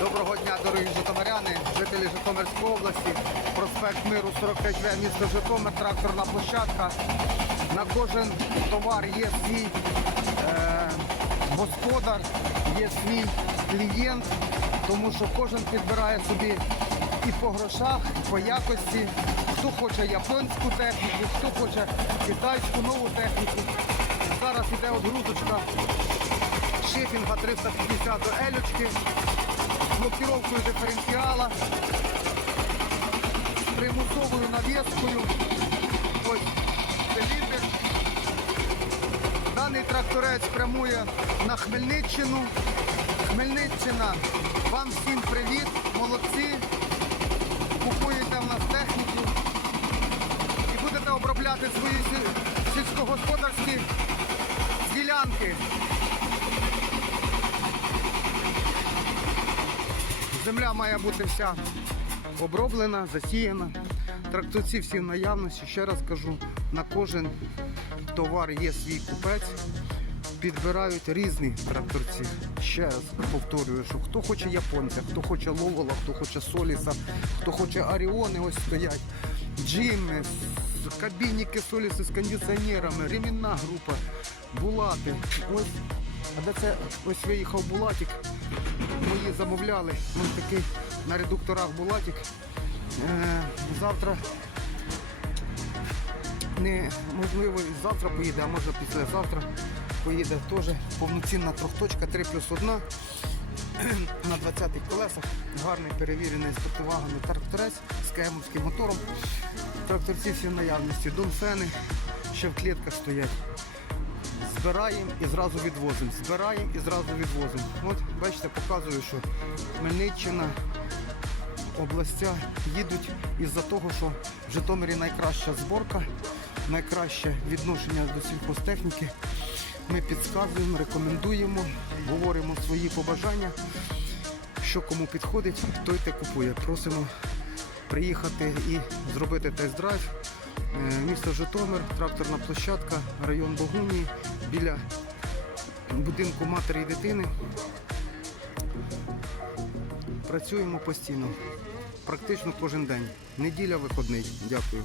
Доброго дня, дорогі житомиряни, жителі Житомирської області, проспект Миру 45В, місто Житомир, тракторна площадка. На кожен товар є свій е, господар, є свій клієнт, тому що кожен підбирає собі і по грошах, і по якості. Хто хоче японську техніку, хто хоче китайську нову техніку. Зараз іде отгрузочка шипінга 350 до елючки блокіровкою диференціала, примусовою навіскою. Ось циліндр. Даний тракторець прямує на Хмельниччину. Хмельниччина, вам всім привіт, молодці. Купуєте в нас техніку і будете обробляти свої сільськогосподарські ділянки. Земля має бути вся оброблена, засіяна. Тракторці всі в наявності. Ще раз кажу, на кожен товар є свій купець. Підбирають різні тракторці. Ще раз повторюю, що хто хоче японця, хто хоче ловола, хто хоче соліса, хто хоче аріони, ось стоять. Джими, кабініки соліси з кондиціонерами, ремінна група, булати. Ось, а де це ось виїхав булатик. Мої замовляли. Ось такий на редукторах булатик. Е, завтра не можливо завтра поїде, а може післязавтра поїде теж повноцінна трьохточка 3 плюс 1 на 20-х колесах. Гарний перевірений спортивагами тракторець з кемовським мотором. Тракторці всі в наявності. Донфени ще в клітках стоять. Збираємо і зразу відвозимо. Збираємо і зразу відвозимо. От бачите, показую, що Хмельниччина, областя їдуть із-за того, що в Житомирі найкраща зборка, найкраще відношення до сільхозтехніки. Ми підказуємо, рекомендуємо, говоримо свої побажання. Що кому підходить, той те купує. Просимо приїхати і зробити тест-драйв. Е, Місто Житомир, тракторна площадка, район Богунії, біля будинку матері і дитини. Працюємо постійно, практично кожен день. Неділя виходний. Дякую.